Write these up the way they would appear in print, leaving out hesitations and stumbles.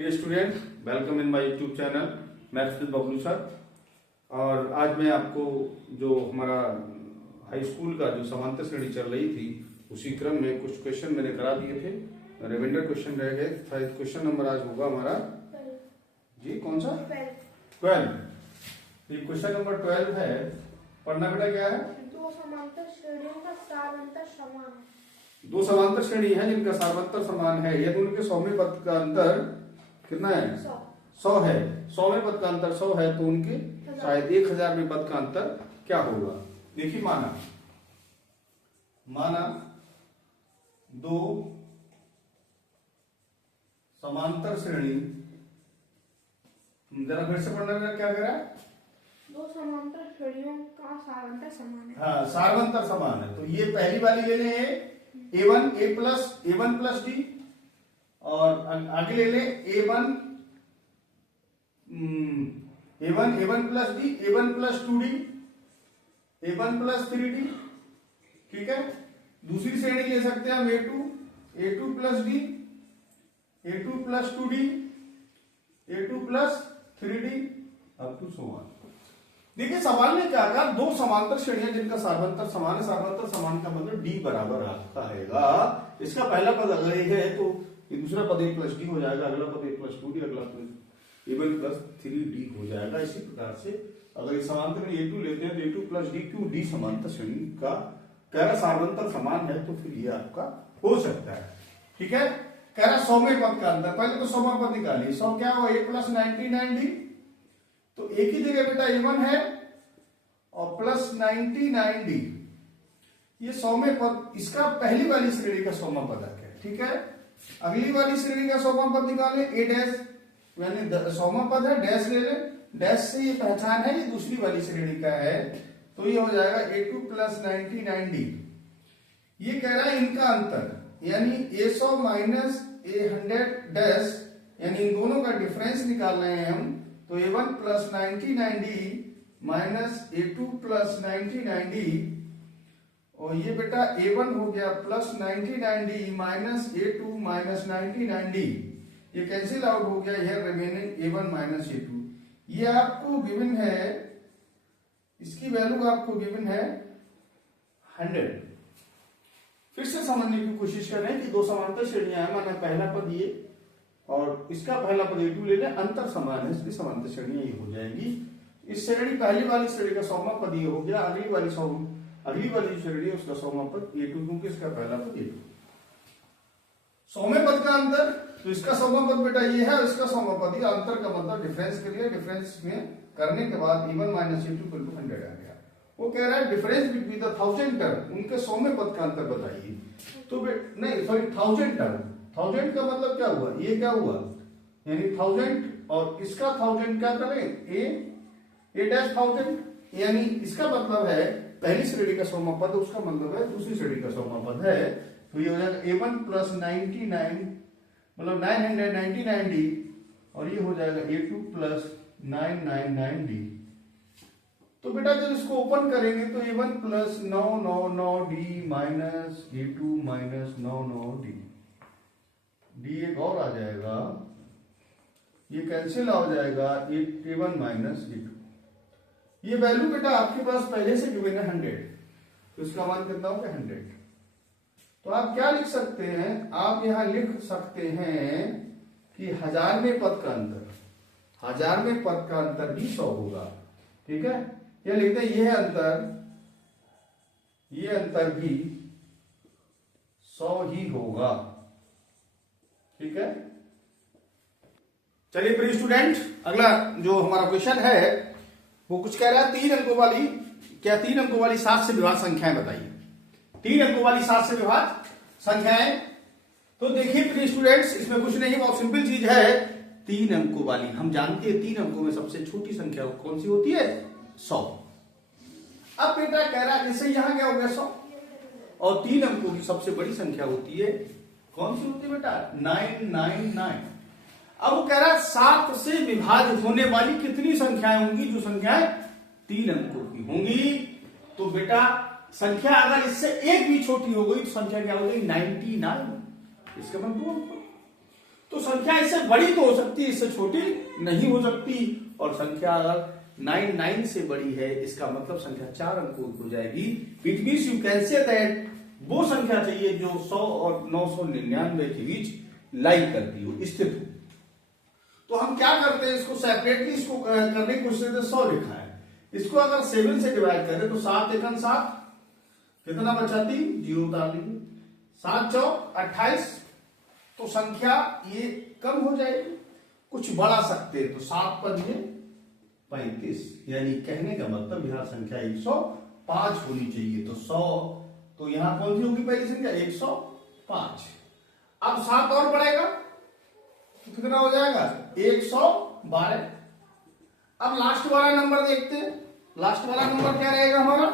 Student, welcome in my YouTube channel maths with Bablu sir. और आज मैं आपको जो हमारा हाई स्कूल का जो समांतर श्रेणी चल रही थी उसी क्रम में कुछ क्वेश्चन मैंने करा दिए थे। रिमाइंडर क्वेश्चन रह गए। क्वेश्चन नंबर आज होगा हमारा जी कौन सा 12। ये क्वेश्चन नंबर 12 है। पढ़ना बेटा क्या है? दो समांतर श्रेणियों का सारवंतर समान है। दो समांतर श्रेणी है जिनका सारवंतर समान है यदि उनके सौम्य पद का अंतर कितना है? 100 है। सौम्य पद का अंतर 100 है तो उनके शायद 1000 में पद का अंतर क्या होगा? देखिए माना दो समांतर श्रेणी, जरा फिर से पढ़ना है क्या करा? दो समांतर श्रेणियों का सारवंतर समान है। हाँ, सारवंतर समान है। तो ये पहली वाली ले लें A1 A1 प्लस डी और आगे ले लें A1 plus D, A1 plus 2D, A1 plus 3D। ठीक है। दूसरी श्रेणी ले सकते हैं हम A2 plus D, A2 plus 2D, A2 plus 3D up to so on. देखिए सवाल ने क्या कहा? दो समांतर श्रेणियां जिनका सारवंतर समान है। सारवंतर समान का मतलब D बराबर आता रहेगा। इसका पहला पद अगर ये है तो ये दूसरा पद A प्लस डी हो जाएगा, अगला पद A प्लस 2D, अगला पद A1 प्लस 3D हो जाएगा। इसी प्रकार से अगर इस समांतर में A2 लेते हैं तो A2 प्लस डी, क्यों D समांतर श्रेणी का कह रहा सारवंतर समान है तो फिर ये आपका हो सकता है। ठीक है। कह रहा सौम्य पद का अंतर, पहले तो सौम्य पद निकालिए। 100 क्या हो? A plus 99D। तो एक ही जगह बेटा A1 है और प्लस 99D ये सौम्य पद, इसका पहली वाली श्रेणी का सौम्य पदक है। ठीक है। अगली वाली श्रेणी का सौम्य पद निकाले A डैश, यानी सौम्य पद है, डैश ले ले, डैश से ये पहचान है ये दूसरी वाली श्रेणी का है तो ये हो जाएगा A2 प्लस 99D। ये कह रहा है इनका अंतर यानी A100 माइनस A100 डैश, यानी इन दोनों का डिफरेंस निकाल रहे हैं हम। तो A1 plus 99D minus A2 plus 99D और ये बेटा A1 हो गया plus 99D minus A2 minus 99D। ये कैंसिल आउट हो गया, यह रिमेनिंग A1 माइनस A2। ये आपको गिवन है, इसकी वैल्यू आपको गिवन है 100। फिर से समझने की कोशिश करें कि दो समांतर श्रेणियां हैं, माना पहला पद ये और इसका पहला पद A2 ले लें, अंतर समान है, इसकी समांतर श्रेणियां ये हो जाएंगी। इस श्रेणी पहली वाली श्रेणी का सौम्य पद ये हो गया, अगली वाली श्रेणी है उसका सौम्य पद A2, क्योंकि इसका पहला पद A2। सौम्य पद का अंतर, तो इसका सौम्य पद बेटा ये है, इसका सौम्य पद ये, अंतर का मतलब डिफरेंस के लिए, डिफरेंस में करने के बाद A1 minus A2 equal to 100 आ गया। वो कह रहा है डिफरेंस बिटवीन द 1000 टर्म, उनके सौम्य पद का अंतर बताइए। तो नहीं सॉरी 1000 टर्म, 1000 का मतलब क्या हुआ? ये क्या हुआ? यानी 1000 और इसका 1000 क्या करें? A डैश 1000, यानी इसका मतलब है पहली श्रेणी का सौम्य पद, उसका मतलब है दूसरी श्रेणी का सौम्य पद है। तो ये हो जाएगा A1 प्लस 99 मतलब 999D और ये हो जाएगा A2 प्लस 999D। तो बेटा जब इसको ओपन करेंगे तो A1 plus 999D minus A2 minus 99D, D एक और आ जाएगा, ये कैंसिल हो जाएगा A1 माइनस A2। ये वैल्यू बेटा आपके पास पहले से गिवन है 100, तो इसका मान कितना हो गया? 100। तो आप क्या लिख सकते हैं? आप यहां लिख सकते हैं कि 1000 में पद का अंतर, 1000 में पद का अंतर भी 100 होगा। ठीक है। या लिखते हैं ये अंतर भी 100 ही होगा। ठीक है। चलिए प्रिय स्टूडेंट, अगला जो हमारा क्वेश्चन है वो कुछ कह रहा है 3 अंकों वाली, क्या 3 अंकों वाली 7 से विभाज्य संख्याएं बताइए। 3 अंकों वाली 7 से विभाज्य संख्याएं। तो देखिए प्रिय स्टूडेंट्स, इसमें कुछ नहीं, बहुत सिंपल चीज है। 3 अंकों वाली, हम जानते हैं 3 अंकों में सबसे छोटी संख्या कौन सी होती है? 100। अब बेटा कह रहा है जैसे यहां क्या हो गया 100 और 3 अंकों की सबसे बड़ी संख्या होती है, कौन सी होती है बेटा? 999। अब वो कह रहा है 7 से विभाज्य होने वाली कितनी संख्याएं होंगी? जो संख्याएं 3 अंकों की होंगी। तो बेटा संख्या अगर इससे एक भी छोटी हो गई तो संख्या क्या हो गई? 99। इसका मतलब 2 अंक। तो संख्या इससे बड़ी तो हो सकती है, इससे छोटी नहीं हो सकती। और संख्या अगर 99 से बड़ी है, इसका मतलब संख्या 4 अंकों की हो जाएगी। It means you can say that वो संख्या चाहिए जो 100 और 999 के बीच लाई करती हो, स्थित हो। तो हम क्या करते हैं, इसको सेपरेटली इसको करने की कोशिश करते। 100 लिखा है, इसको अगर 7 से डिवाइड करें तो 7 एकम 7, कितना बचा 3, 0 उतार लीजिए। 7 चौक 28, तो संख्या ये कम हो जाएगी, कुछ बढ़ा सकते हैं। तो 7 पर ये 35, यानी कहने का मतलब यहां संख्या 105 होनी चाहिए। तो 100, तो यहां कौन सी होगी पहली संख्या, 105। अब 7 और बढ़ेगा तो कितना हो जाएगा, 112। अब लास्ट वाला नंबर देखते हैं। लास्ट वाला नंबर क्या रहेगा हमारा,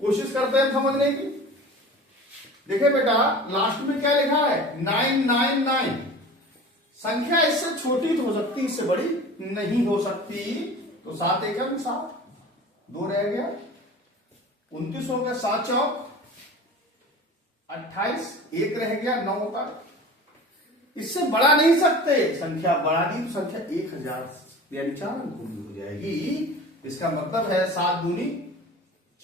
कोशिश करते हैं समझने की। देखिए बेटा, लास्ट में क्या लिखा है, 999। संख्या इससे छोटी तो हो सकती, इससे बड़ी नहीं हो सकती। तो 7 एकम 7, 2 रह गया, 29 हो गया। 7 चौक 28, 1 रह गया, 9 होता। इससे बढ़ा नहीं सकते, संख्या बढ़ा दी तो संख्या 1000 यानी 4 अंकों की हो जाएगी। इसका मतलब है 7 दूनी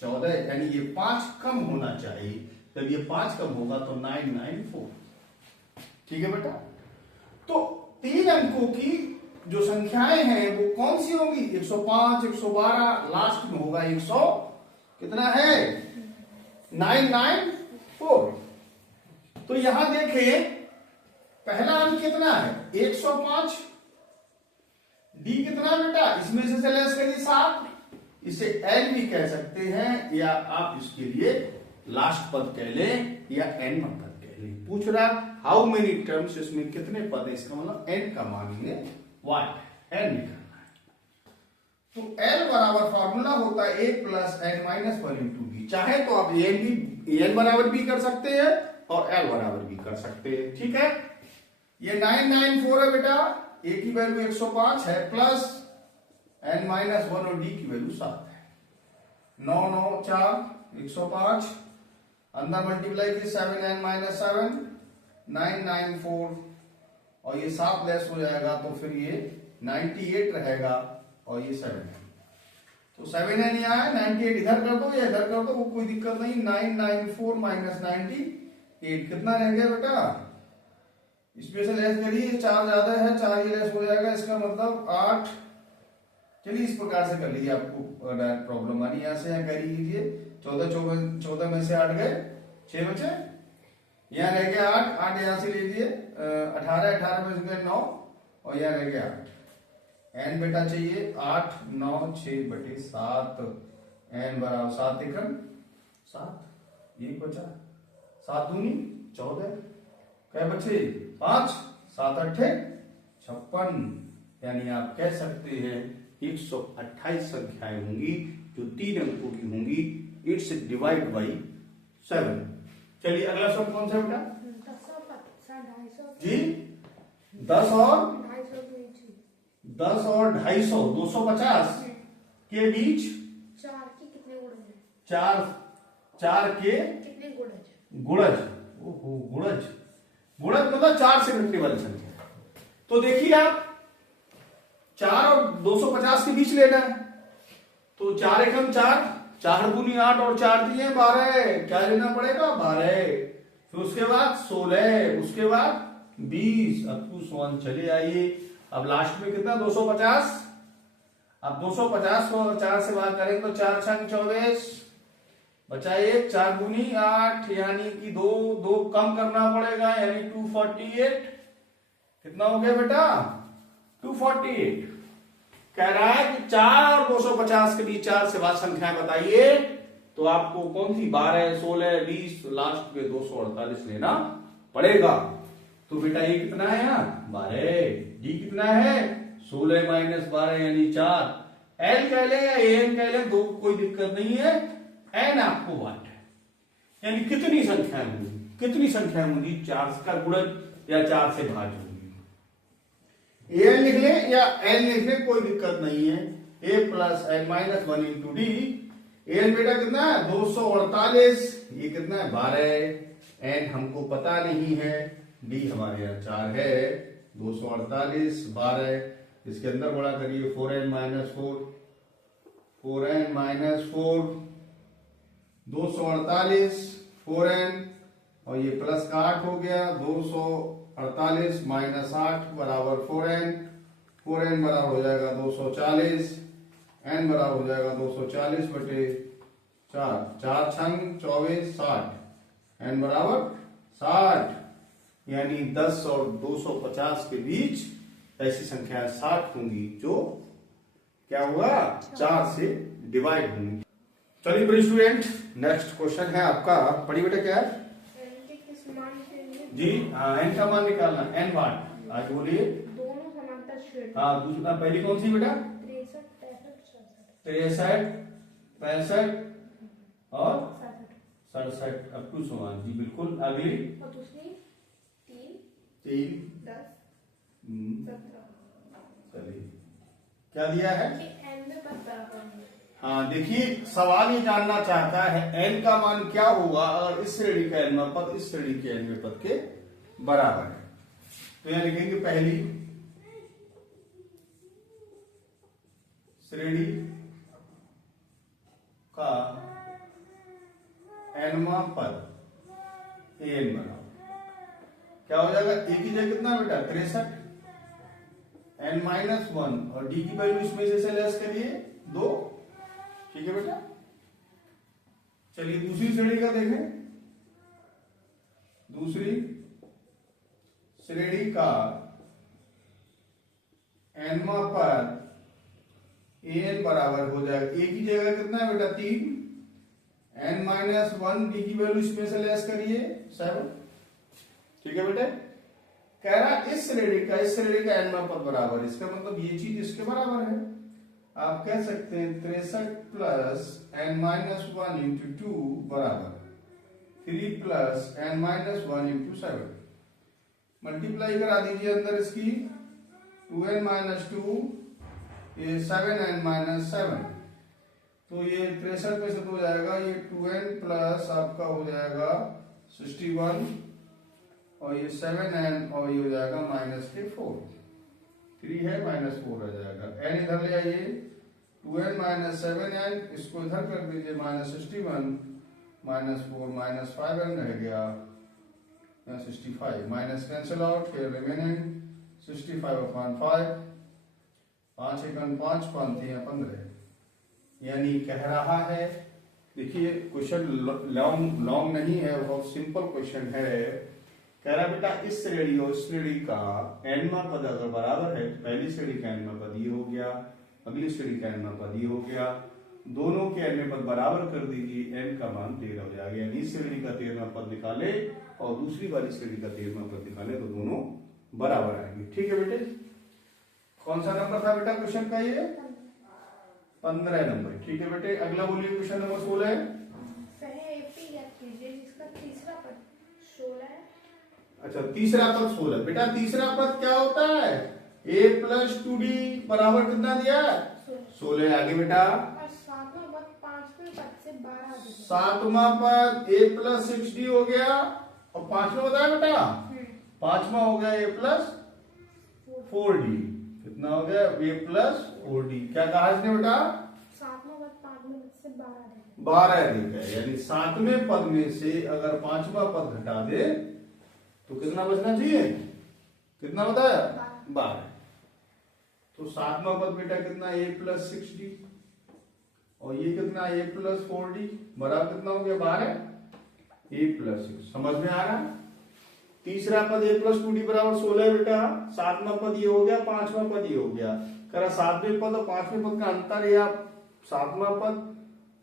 14, यानी ये 5 कम होना चाहिए। जब ये 5 कम होगा तो 994। ठीक है बेटा, तो 3 अंकों की जो संख्याएं हैं वो कौन सी होंगी, 105, 112, लास्ट में होगा 100, कितना है 994। तो यहां देखें, पहला अंक कितना है 105, डी कितना बेटा, इसमें से लेस करिए 7, इसे एल भी कह सकते हैं, या आप इसके लिए लास्ट पद कह लें या एन पद कह लें। पूछ रहा हाउ मेनी टर्म्स, इसमें कितने पद है, इसका मतलब एन का मानेंगे वाई, एन निकालना है। तो एल बराबर फॉर्मूला होता है A plus N minus 1 into B. चाहे तो आप एन बराबर भी कर सकते हैं और एल बराबर भी कर सकते हैं। ठीक है, ये 994 है बेटा, ए की वैल्यू 105 है, प्लस एन माइनस 1 और डी की वैल्यू 7 है। 9 9 4 105, अंदर मल्टीप्लाई की 7n माइनस 7, 994, और ये 7 लेस हो जाएगा तो फिर ये 98 रहेगा, और ये 7n। तो 7n यहाँ है, 98 इधर कर दो या इधर कर दो, वो कोई दिक्कत नहीं। 994 माइनस 98 कितना रह गया बेटा, इसमें से लेस करिए, 4 ज्यादा है, 4 ये लेस हो जाएगा, इसका मतलब 8। चलिए इस प्रकार से कर लीजिए, आपको डायरेक्ट प्रॉब्लम आनी, यहां से यहाँ कर लीजिए। 14 में से 8 गए, 6 बचे, यहाँ रह गया 8, 8 यहां से लीजिए, 18 में से गए 9, और यहाँ रह गया 8। एन बेटा चाहिए 8, 9, 6 बटे 7, एन बराबर 7 एकम 7, 1 बचा, 7 दूनी 14, क्या बचे 5, 7 8 56, यानी आप कह सकते हैं 128 संख्याएं होंगी जो 3 अंकों की होंगी। It's divide by 7। चलिए अगला शब्द कौन सा बेटा, 10 जी 10 और 250 10 और 250, 250 के बीच 4 के कितने गुणज है, 4 के कितने गुणज, गुणज, ओहो गुणज, गुणज मतलब 4 से घटने वाली संख्या। तो देखिए आप 4 और 250 के बीच लेना है, तो 4 एकम 4, 4 दूनी 8 और 4 दिए 12, क्या लेना पड़ेगा 12, फिर उसके बाद 16, उसके बाद 20, अब टू सोन चले आइए। अब लास्ट में कितना 250, अब 250 को 4 से भाग करें तो 4 छंग 24, बचा 1, 4 दूनी 8, यानी कि 2 कम करना पड़ेगा, यानी 248। कितना हो गया बेटा 248। कह रहा है कि 4 और 250 के बीच 4 से बाद संख्याएं बताइए, तो आपको कौन सी 12, 16, 20, लास्ट में 248 लेना पड़ेगा। तो बेटा ये कितना है यहाँ 12, डी कितना है 16 माइनस 12 यानी 4, एल कह ले या एन कह ले, 2 कोई दिक्कत नहीं है, एन आपको वाट है, यानी कितनी संख्याएं होंगी, कितनी संख्याएं होंगी 4 का गुणज या 4 से भाज्य होंगी। एन लिख ले या एन लिख ले, कोई दिक्कत नहीं है। A plus N minus 1 into D. N बेटा कितना है 248, ये कितना है 12, एन हमको पता नहीं है, डी हमारे यहाँ 4 है, 248 12, इसके अंदर बड़ा करिए 4n माइनस 4 248 4n और ये प्लस का 8 हो गया 248 माइनस 8 बराबर 4n बराबर हो जाएगा 240, n बराबर हो जाएगा 240 बटे 4 4 छंग 24 60, n बराबर 60, यानी 10 और 250 के बीच ऐसी संख्या 60 होंगी जो क्या हुआ 4 से डिवाइड होंगी। चलिए बड़े स्टूडेंट, नेक्स्ट क्वेश्चन है आपका, पढ़िए बेटा क्या है n के किस मान के लिए जी। n का मान निकालना, n वाट आगे बोलिए। दोनों समांतर श्रेणी हाँ दूसरा पहली कौन सी बेटा 63 65 63 65 और 67 67 अप टू समान जी बिल्कुल। अगली और दूसरी 3 10 17 चलिए क्या दिया है। कि n में पद बराबर है। हाँ देखिए सवाल ये जानना चाहता है n का मान क्या होगा अगर इस श्रेणी का n पद इस श्रेणी के n पद के बराबर है। तो यहां लिखेंगे पहली श्रेणी का nवा पद an बराबर क्या हो जाएगा, a की जगह कितना बेटा 63, n माइनस 1 और d की वैल्यू इसमें से लेस करिए 2, ठीक है बेटा। चलिए दूसरी श्रेणी का देखें, दूसरी श्रेणी का nवा पद an बराबर हो जाएगा, a की जगह कितना है बेटा 3, n माइनस 1 d की वैल्यू इसमें से लेस करिए 7, ठीक है बेटे। कह रहा इस श्रेणी का nवा पद बराबर, इसका मतलब ये चीज इसके बराबर है। आप कह सकते हैं 63 प्लस n माइनस 1 इंटू 2 बराबर 3 plus n minus 1 into 7, multiply करा दीजिए अंदर इसकी 2n माइनस 2 ये 7n माइनस 7, तो ये 63 में से तो हो जाएगा ये 2n प्लस आपका हो जाएगा 61 और ये 7n और ये हो जाएगा माइनस के 4, 3 है माइनस 4 रह जाएगा, n इधर ले आइए 2n माइनस 7n इसको इधर कर दीजिए माइनस 61 माइनस 4 माइनस 5n रह गया 65, minus cancel out, here remaining 65 upon 5, 5 एकन 5 5 15, यानी कह रहा है, देखिए क्वेश्चन लॉन्ग नहीं है, बहुत सिंपल क्वेश्चन है। कह रहा बेटा इस श्रेणी और इस श्रेणी का nवा पद अगर बराबर है, पहली श्रेणी का nवा पद ये हो गया, अगली श्रेणी का nवा पद ये हो गया, दोनों के nवे पद बराबर कर दीजिए, n का मान 13 हो जाएगा, यानी इस श्रेणी का 13वां पद निकाले और दूसरी वाली श्रेणी का 13वां पद निकाले तो दोनों बराबर आएंगे, ठीक है बेटे। कौन सा नंबर था बेटा क्वेश्चन का, ये 15 नंबर, ठीक है बेटे। अगला बोलिए क्वेश्चन नंबर 16 है। जिसका तीसरा पद 16 है। अच्छा तीसरा पद 16, बेटा तीसरा पद क्या होता है, a प्लस 2d बराबर कितना दिया है 16, आगे बेटा। और सातवां पद पांचवें पद से 12 अधिक है। सातवां पद a प्लस 6d हो गया और पांचवा बताया बेटा, पांचवा हो गया a प्लस 4d, कितना हो गया a प्लस 4d, क्या कहा इसने बेटा, सातवां पद पांचवें पद से 12 अधिक है। 12 अधिक है, यानी सातवें पद में से अगर पांचवा पद घटा दे तो कितना बचना चाहिए, कितना बताया 12, तो सातवां पद बेटा कितना a प्लस 6d और ये कितना a प्लस 4d बराबर कितना हो गया 12, a प्लस 6, समझ में आ रहा। तीसरा पद a प्लस 2d बराबर 16 है बेटा, सातवां पद ये हो गया, पांचवा पद ये हो गया, करा सातवें पद और पांचवें पद का अंतर है, आप सातवां पद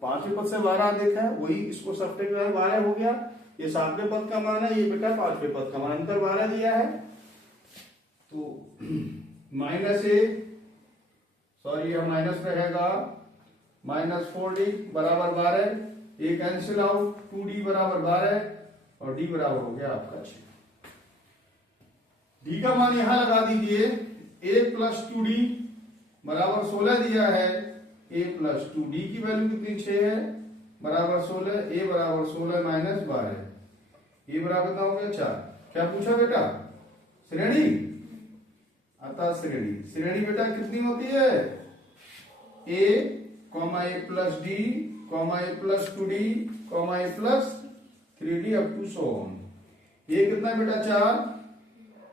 पांचवें पद से 12 अधिक है, वही इसको सब्ट्रैक्ट करें 12 हो गया, ये सातवें पद का मान है, ये बेटा पांचवें पद का मान, अंतर 12 दिया है, तो माइनस a सॉरी यह माइनस रहेगा माइनस 4d बराबर 12, a कैंसिल आउट, 2d बराबर 12 और d बराबर हो गया आपका 6। d का मान यहां लगा दीजिए, a प्लस 2d बराबर 16 दिया है, a प्लस 2d की वैल्यू कितनी 6 है बराबर 16, a बराबर 16 माइनस 12, ये बराबर कितना हो गया 4। क्या पूछा बेटा, श्रेणी अतः श्रेणी बेटा कितनी होती है? A plus D A plus 2d A plus 3d up to so on. ये कितना बेटा 4।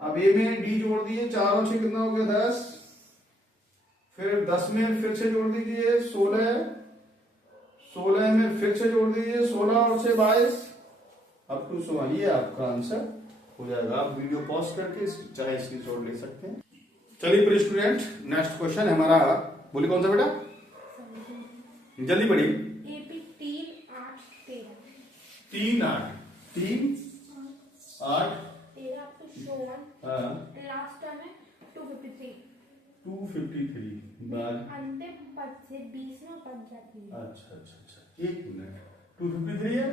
अब ए में डी जोड़ दिए, 4 और 6 कितना हो गया 10। फिर 10 में फिर से जोड़ दीजिए 16, 16 में फिर से जोड़ दीजिए 16 और 6 22 अप टू सो ऑन। ये आपका आंसर हो जाएगा। आप वीडियो पॉज करके चाहे स्क्रीनशॉट ले सकते हैं। चलिए प्रिय स्टूडेंट, नेक्स्ट क्वेश्चन हमारा, बोलिए कौन सा बेटा, जल्दी पढ़िए। एपी 3 8 13 3 8 3 8 13 to show on हाँ लास्ट टर्म है 253 253 बाद अंतिम पद से 20वां पद जाती है। अच्छा 1 मिनट 253 है।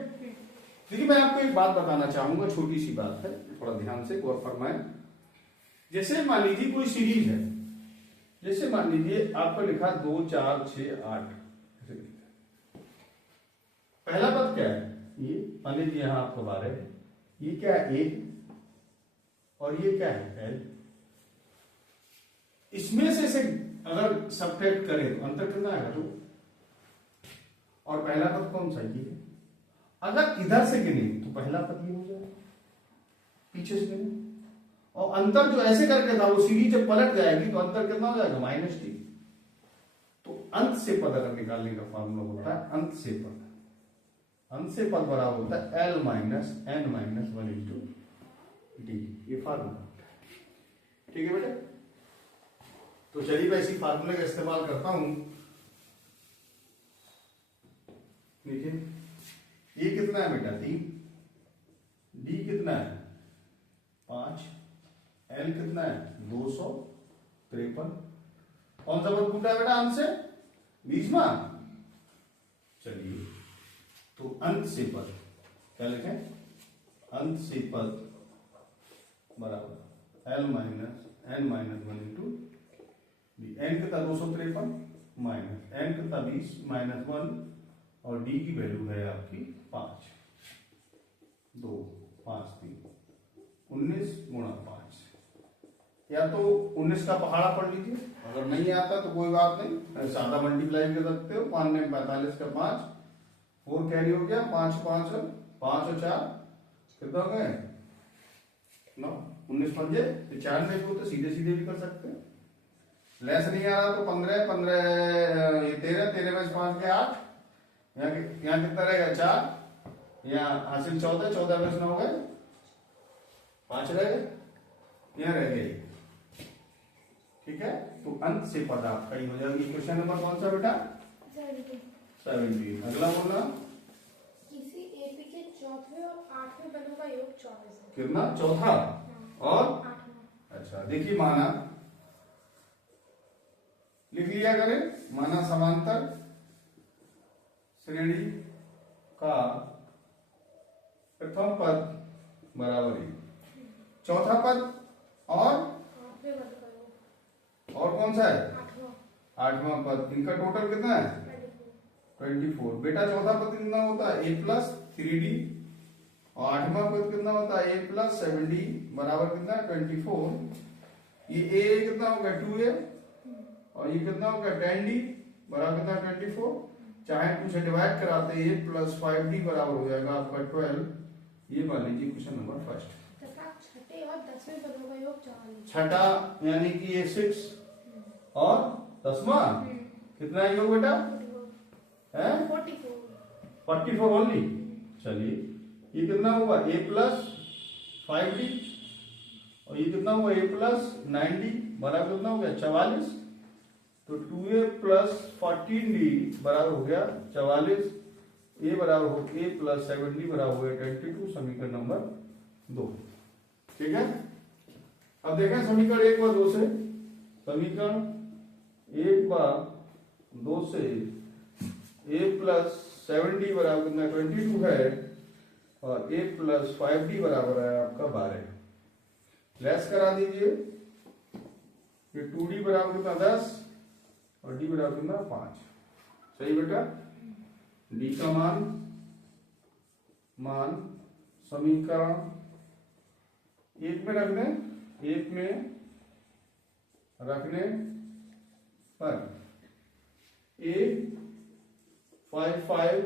देखिए मैं आपको एक बात बताना चाहूंगा, छोटी सी बात है, थोड़ा ध्यान से गौर फरमाएं। जैसे मान लीजिए कोई सीरीज है, जैसे मान लीजिए आपको लिखा 2 4 6 8, पहला पद क्या है? ये मान लीजिए यहां आपको 12 है, ये क्या है ए और ये क्या है एल। इसमें से अगर सबट्रैक्ट करें तो अंतर कितना आएगा 2। और पहला पद कौन सा ये है। अगर इधर से गिने तो पहला पद ये हो जाएगा, पीछे से गिने और अंतर जो ऐसे करके था वो सीरीज जब पलट जाएगी तो अंतर कितना हो जाएगा -d। तो अंत से पद अगर निकालने का फॉर्मूला होता है अंत से पद, अंत से पद बराबर होता है l minus n minus 1 into D. ये फार्मूला ठीक है बेटा। तो चलिए मैं इसी फार्मूले का इस्तेमाल करता हूं। देखिए ये कितना है बेटा 3, डी कितना है 5, एल कितना है 253। कौन सा पद पूछा है बेटा अंत से 20वां। चलिए तो अंत से पद क्या लिखें, अंत से पद बराबर L minus N minus 1 into D. N कितना 253 माइनस एन कितना 20 माइनस 1 और डी की वैल्यू है आपकी 5 2 5 3 19 गुणा 5। या तो 19 का पहाड़ा पढ़ लीजिए, अगर नहीं आता तो कोई बात नहीं, सादा मल्टीप्लाई कर सकते हो। 5 में 45 का 5 4 कैरी हो गया, 5 5 और 4 कितना हो गए 9। 19 पंजे 95 को तो सीधे सीधे भी कर सकते हैं। लेस नहीं आ रहा तो 15 15 ये 13 13 में 5 के 8, यहाँ कितना रहेगा 4, यहाँ हासिल 14 14 में 9 हो गए 5 रह गए, यहाँ रह गए। ठीक है, तो अंत से पद आपका ही हो जाएगी। क्वेश्चन नंबर कौन सा बेटा 17। अगला बोलना, किसी एपी के चौथे और 8वें पदों का योग 24 है। कितना चौथा और 8वां। अच्छा देखिए माना लिख लिया करें, माना समांतर श्रेणी का प्रथम पद बराबर है चौथा पद और 8वें पद का योग और कौन सा है 8वां 8वां पद। इनका टोटल कितना है 24। बेटा चौथा पद कितना होता है a प्लस 3d और 8वां पद कितना होता है a प्लस 7d बराबर कितना है 24। ये a कितना हो गया 2a और ये कितना हो गया 10d बराबर कितना 24। चाहे 2 से डिवाइड कराते a प्लस 5d बराबर हो जाएगा आपका 12। ये मान लीजिए क्वेश्चन नंबर फर्स्ट। तथा छठे और 10वें पदों का योग 44। छठा यानी कि ये 6 और 10वां कितना योग बेटा है 44 ओनली। चलिए ये कितना हुआ a प्लस 5d और ये कितना हुआ a प्लस 9d बराबर कितना हो गया 44। तो 2a प्लस 14d बराबर हो गया 44। a बराबर हो a प्लस 7d बराबर हो गया 22। समीकरण नंबर 2। ठीक है, अब देखें समीकरण 1 व 2 से। समीकरण 1 व 2 से a प्लस 7d बराबर कितना 22 है और a प्लस 5d बराबर है आपका 12। लेस करा दीजिए, ये 2d बराबर कितना 10 और d बराबर कितना 5। सही बेटा, d का मान समीकरण 1 में रख दें। 1 में रखने पर ए 5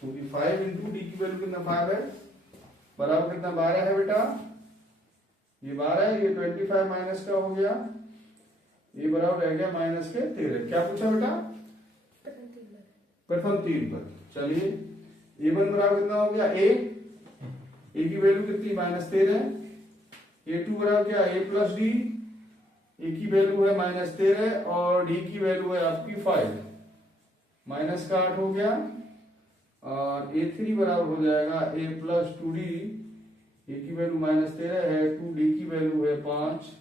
क्योंकि 5 इंटू डी की वैल्यू कितना 5 है, बराबर कितना 12 है बेटा, ये 12 है, ये 25 माइनस का हो गया, ये बराबर रह गया माइनस के 13। क्या पूछा बेटा, प्रथम 3 पर। चलिए A1 बराबर कितना हो गया, ए की वैल्यू कितनी -13, A2 बराबर क्या A प्लस डी, ए की वैल्यू है -13 और डी की वैल्यू है आपकी 5, माइनस का 8 हो गया, और A3 बराबर हो जाएगा A प्लस 2D, ए की वैल्यू -13 है, 2D की वैल्यू है 5,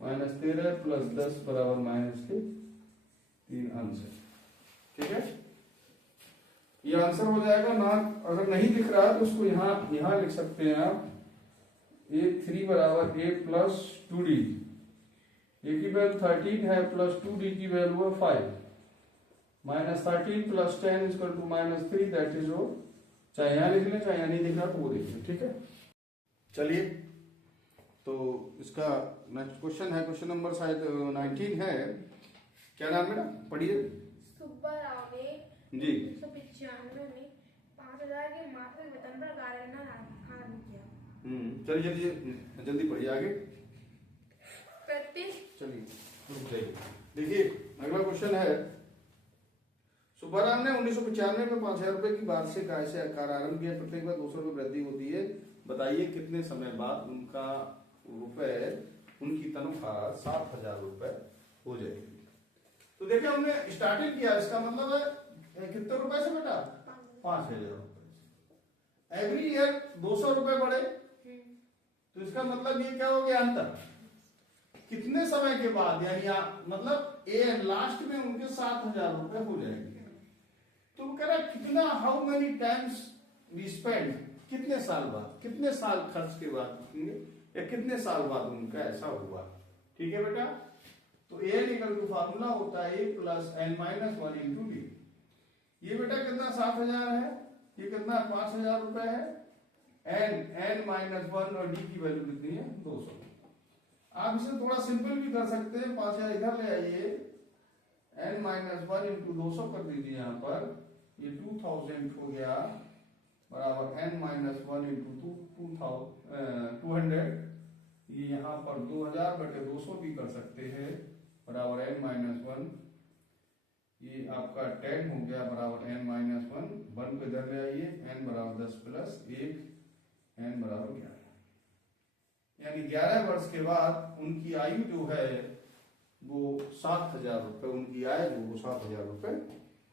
-13 प्लस 10 बराबर -3 आंसर। ठीक है, ये आंसर हो जाएगा ना। अगर नहीं दिख रहा है तो उसको यहां लिख सकते हैं आप, A3 बराबर A प्लस 2D, ए की वैल्यू 13 है प्लस 2D की वैल्यू है 5, -13 plus 10 equal to -3, that is वो, चाहे यहां लिख लें चाहे यहां नहीं दिख रहा तो वो देख लें। ठीक है, चलिए तो इसका नेक्स्ट क्वेश्चन है, क्वेश्चन नंबर शायद 19 है। क्या नाम बेटा, पढ़िए। सुब्बाराव ने जी 1995 में 5000 के मासिक वेतन पर कार्य करना आरंभ किया। चलिए जल्दी पढ़िए आगे। चलिए रुक जाइए, देखिए अगला क्वेश्चन है, सुब्बाराव ने 1995 में 5000 रुपए की वार्षिक आय से कार्य आरंभ किया, प्रत्येक बार 200 रुपए वृद्धि होती है, बताइए कितने समय बाद उनकी तनख्वाह 7000 रुपए हो जाएगी। तो देखिए हमने स्टार्टिंग किया, इसका मतलब है कितने रुपए से बेटा, 5000 रुपए से। एवरी ईयर 200 रुपए बढ़े, तो इसका मतलब ये क्या हो गया, अंतर कितने समय के बाद, यानी मतलब ए लास्ट में उनके 7000 रुपए हो जाएंगे। तो वो कह रहा है कितना, how many times we spend, कितने साल बाद, कितने साल खर्च के बाद या कितने साल बाद उनका ऐसा हुआ। ठीक है बेटा, तो ए निकल टू फार्मूला होता है A plus N minus 1 into D. ये बेटा कितना 7000 है, ये कितना 5000 रुपए है, एन माइनस 1 और डी की वैल्यू कितनी है 200। आप इसे थोड़ा सिंपल भी कर सकते हैं, 5000 इधर ले आइए, एन माइनस 1 इंटू 200 कर दीजिए, यहाँ पर ये 2000 हो गया, बराबर एन माइनस 1 इंटू 200, ये यहाँ पर 2000/200 भी कर सकते हैं, बराबर एन माइनस 1, ये आपका 10 हो गया, बराबर एन माइनस 1 को इधर ले आइए, एन बराबर 10 प्लस 1, एन बराबर 11, यानी 11 वर्ष के बाद उनकी आयु जो है वो 7000 रुपए, उनकी आय जो वो 7000 रुपए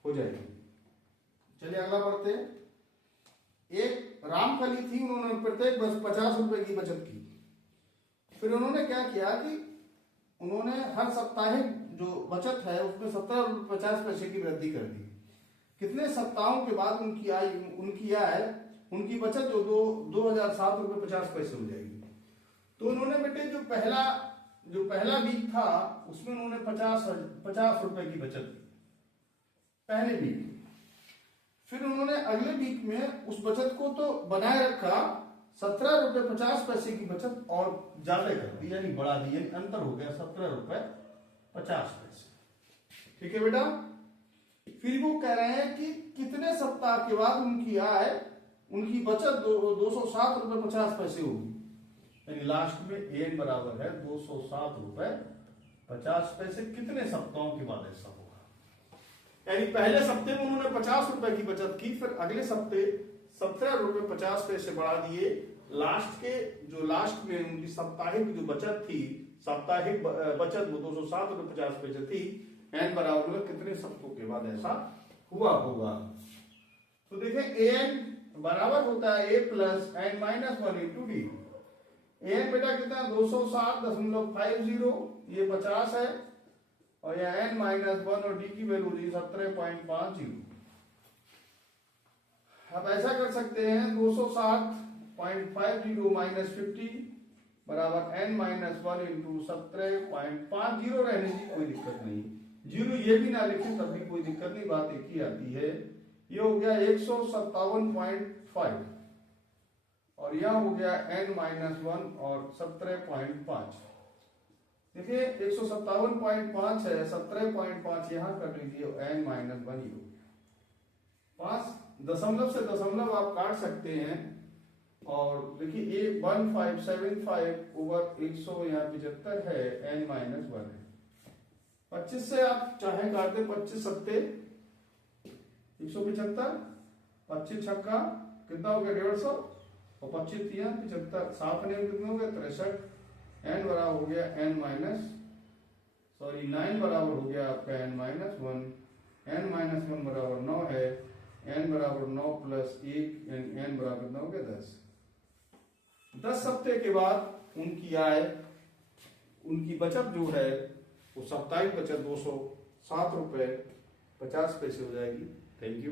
हो जाएगी। चलिए अगला बढ़ते हैं। एक रामकली थी, उन्होंने प्रत्येक वर्ष 50 रुपए की बचत की। फिर उन्होंने क्या किया कि उन्होंने हर साप्ताहिक जो बचत है उसमें 17.50 की वृद्धि कर दी। कितने सप्ताहों के बाद उनकी आय उनकी बचत जो 2007.50 हो जाएगी। तो उन्होंने बेटे जो पहला वीक था उसमें उन्होंने 50 रुपए की बचत की पहले वीक। फिर उन्होंने अगले वीक में उस बचत को तो बनाए रखा, 17.50 की बचत और ज्यादा कर दी, यानी बढ़ा दी, यानी अंतर हो गया 17.50। ठीक है बेटा, फिर वो कह रहे हैं कि कितने सप्ताह के बाद उनकी बचत 207.50 होगी, यानी लास्ट में एन बराबर है 207.50, कितने सप्ताहों के बाद ऐसा होगा। यानी पहले सप्ते में उन्होंने 50 रुपए की बचत की, फिर अगले सप्ते 17.50 बढ़ा दिए, लास्ट में उनकी साप्ताहिक जो बचत थी, साप्ताहिक बचत वो 207.50 थी, एन बराबर कितने सप्तों के बाद ऐसा हुआ होगा। तो देखें एन बराबर होता है A plus N minus 1 into D. N बेटा कितना 207.50, ये 50 है, और यह एन माइनस 1 और डी की वैल्यू दी 17.50। अब ऐसा कर सकते हैं 207.50 माइनस 50 बराबर एन माइनस 1 इंटू 17.50 रहने की कोई दिक्कत नहीं, जीरो ये भी ना लिखे तब भी कोई दिक्कत नहीं, बात एक ही आती है। ये हो गया 157.5 और यह हो गया n-1 और 17.5। देखिए 157.5 है, 17.5 यहां कर लीजिए, n-1 यू। 5 दशमलव से दशमलव आप काट सकते हैं, और देखिए ये 1575 ओवर 100 यहाँ 75 है, n-1 है। 25 से आप चाहे काट दे, 25 सत्ते 175, 25 छक्का कितना हो गया 150, और 25 तिया 75, 7 ने कितने हो गए 63, n बराबर हो गया n 9 बराबर हो गया आपका n-1, n-1 बराबर 9 है, n बराबर 9 प्लस 1, n बराबर कितना हो गया 10। 10 सप्ताह के बाद उनकी आय, उनकी बचत जो है वो साप्ताहिक बचत 207 रुपए 50 पैसे हो जाएगी। Thank you.